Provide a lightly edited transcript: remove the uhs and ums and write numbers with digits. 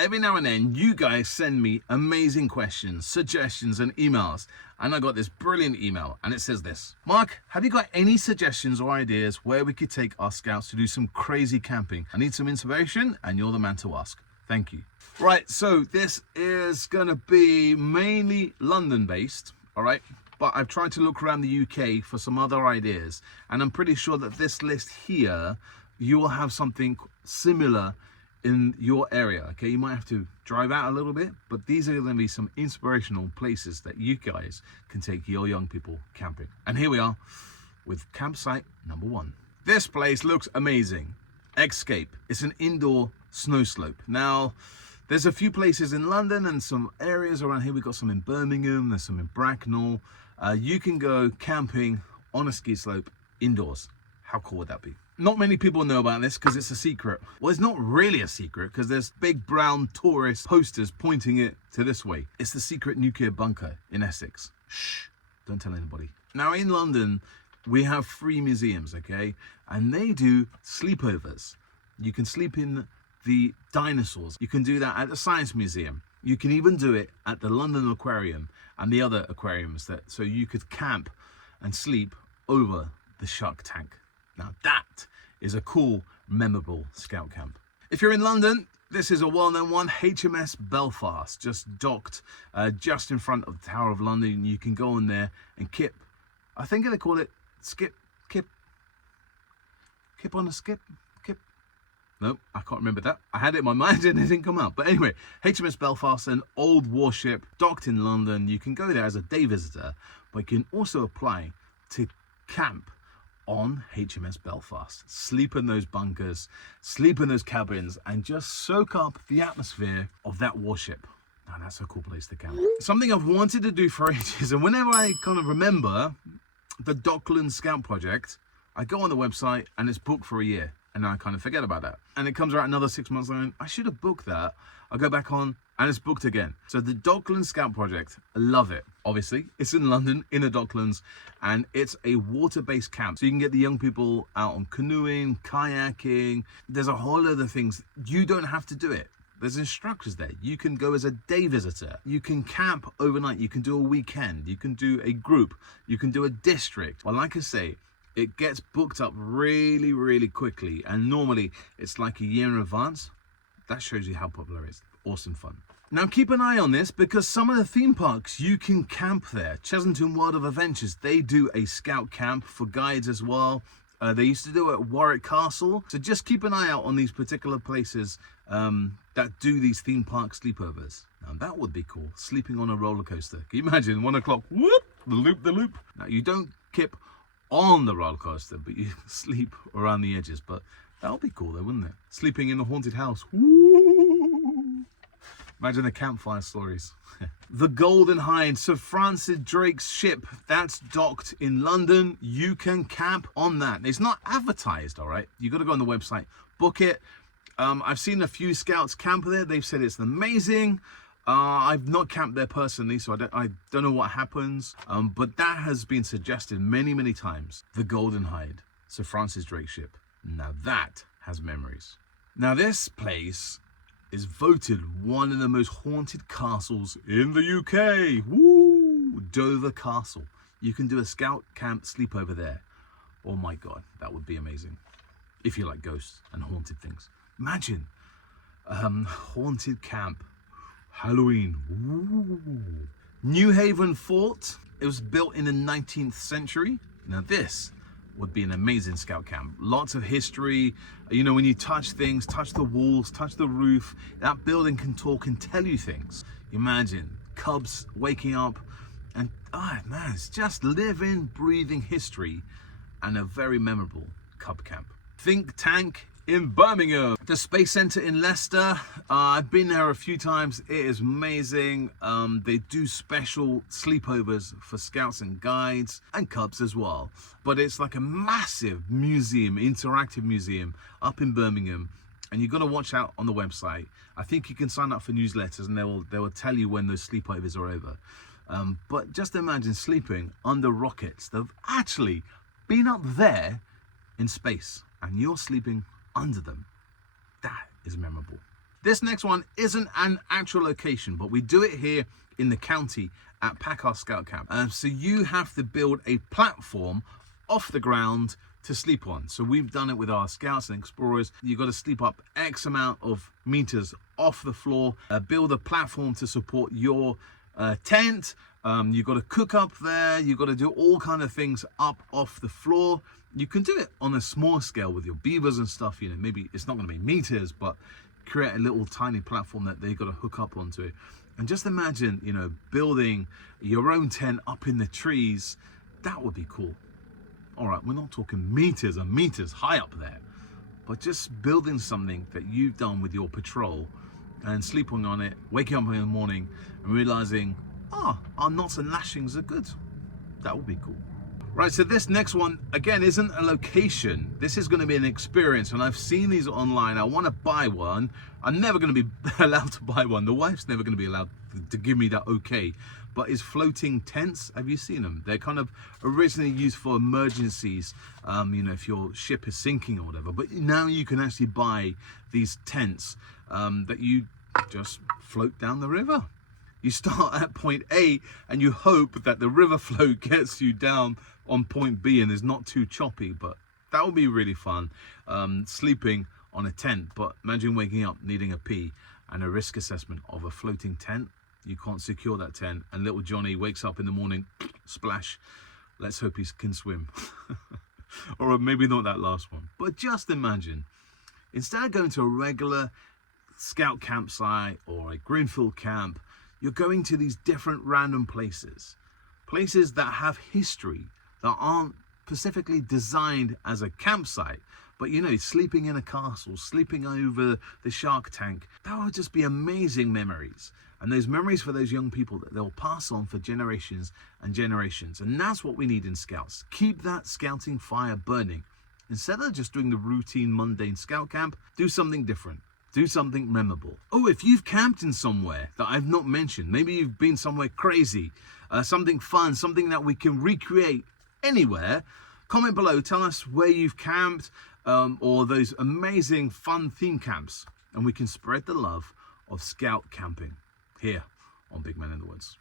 every now and then you guys send me amazing questions, suggestions and emails. And I got this brilliant email and it says this: Mark, have you got any suggestions or ideas where we could take our scouts to do some crazy camping? I need some inspiration and you're the man to ask. Thank you. Right, so this is gonna be mainly London based, all right? But I've tried to look around the UK for some other ideas, and I'm pretty sure that this list here, you will have something similar in your area, okay? You might have to drive out a little bit, but these are gonna be some inspirational places that you guys can take your young people camping. And here we are with campsite number 1. This place looks amazing. Escape. It's an indoor snow slope. Now, there's a few places in London and some areas around here. We've got some in Birmingham, there's some in Bracknell. You can go camping on a ski slope indoors. How cool would that be? Not many people know about this because it's a secret. Well, it's not really a secret because there's big brown tourist posters pointing it to this way. It's the secret nuclear bunker in Essex. Shh, don't tell anybody. Now in London, we have 3 museums, okay? And they do sleepovers. You can sleep in the dinosaurs. You can do that at the Science Museum. You can even do it at the London Aquarium and the other aquariums, so you could camp and sleep over the shark tank. Now that is a cool, memorable scout camp. If you're in London, this is a well-known one, HMS Belfast, just docked just in front of the Tower of London. You can go in there and kip. I think they call it kip on a skip. Nope, I can't remember that. I had it in my mind and it didn't come out. But anyway, HMS Belfast, an old warship docked in London. You can go there as a day visitor, but you can also apply to camp on HMS Belfast. Sleep in those bunkers, sleep in those cabins, and just soak up the atmosphere of that warship. Now that's a cool place to camp. Something I've wanted to do for ages, and whenever I kind of remember the Dockland Scout Project, I go on the website and it's booked for a year. And I kind of forget about that. And it comes out another 6 months later. I should have booked that. I go back on and it's booked again. So the Dockland Scout Project, I love it. Obviously, it's in London, in the Docklands, and it's a water-based camp. So you can get the young people out on canoeing, kayaking. There's a whole other things. You don't have to do it. There's instructors there. You can go as a day visitor. You can camp overnight. You can do a weekend. You can do a group. You can do a district. Well, like I say, it gets booked up really, really quickly. And normally it's like a year in advance. That shows you how popular it is. Awesome fun. Now keep an eye on this because some of the theme parks you can camp there. Chesington World of Adventures, they do a scout camp for guides as well. They used to do it at Warwick Castle. So just keep an eye out on these particular places that do these theme park sleepovers. Now that would be cool. Sleeping on a roller coaster. Can you imagine? 1 o'clock, whoop, the loop. Now you don't kip on the roller coaster, but you sleep around the edges. But that would be cool though, wouldn't it? Sleeping in a haunted house. Woo! Imagine the campfire stories. The Golden Hind, Sir Francis Drake's ship, that's docked in London. You can camp on that. It's not advertised, all right? You got to go on the website, book it. I've seen a few scouts camp there. They've said it's amazing. I've not camped there personally, so I don't know what happens. But that has been suggested many, many times. The Golden Hind, Sir Francis Drake's ship. Now that has memories. Now this place is voted one of the most haunted castles in the UK. Woo! Dover Castle. You can do a scout camp sleepover there. Oh my God, that would be amazing. If you like ghosts and haunted things. Imagine, haunted camp, Halloween. Ooh. New Haven Fort, it was built in the 19th century. Now this would be an amazing scout camp. Lots of history. You know, when you touch things, touch the walls, touch the roof, that building can talk and tell you things. Imagine cubs waking up and, man, it's just living, breathing history and a very memorable cub camp. Think Tank in Birmingham. The Space Centre in Leicester. I've been there a few times. It is amazing. They do special sleepovers for scouts and guides and cubs as well. But it's like a massive museum, interactive museum up in Birmingham. And you've got to watch out on the website. I think you can sign up for newsletters and they will tell you when those sleepovers are over. But just imagine sleeping under rockets. They've actually been up there in space and you're sleeping under them. That is memorable. This next one isn't an actual location, but we do it here in the county at Packard Scout Camp. So you have to build a platform off the ground to sleep on. So we've done it with our scouts and explorers. You've got to sleep up X amount of meters off the floor, build a platform to support your tent. You've got to cook up there. You've got to do all kind of things up off the floor. You can do it on a small scale with your beavers and stuff. You know, maybe it's not going to be meters, but create a little tiny platform that they've got to hook up onto it. And just imagine, you know, building your own tent up in the trees. That would be cool. All right, we're not talking meters and meters high up there, but just building something that you've done with your patrol and sleeping on it, waking up in the morning and realizing, our knots and lashings are good. That would be cool. Right, so this next one, again, isn't a location. This is going to be an experience, and I've seen these online. I want to buy one. I'm never going to be allowed to buy one. The wife's never going to be allowed to give me that okay. But it's floating tents. Have you seen them? They're kind of originally used for emergencies, you know, if your ship is sinking or whatever. But now you can actually buy these tents that you just float down the river. You start at point A and you hope that the river flow gets you down on point B and is not too choppy, but that would be really fun. Sleeping on a tent, but imagine waking up needing a pee and a risk assessment of a floating tent. You can't secure that tent and little Johnny wakes up in the morning, splash. Let's hope he can swim. Or maybe not that last one, but just imagine, instead of going to a regular scout campsite or a greenfield camp, you're going to these different random places that have history, that aren't specifically designed as a campsite, but you know, sleeping in a castle, sleeping over the shark tank, that would just be amazing memories. And those memories for those young people that they'll pass on for generations and generations. And that's what we need in scouts. Keep that scouting fire burning. Instead of just doing the routine, mundane scout camp, do something different. Do something memorable. Oh, if you've camped in somewhere that I've not mentioned, maybe you've been somewhere crazy, something fun, something that we can recreate anywhere, comment below, tell us where you've camped, or those amazing fun theme camps, and we can spread the love of scout camping here on Big Man in the Woods.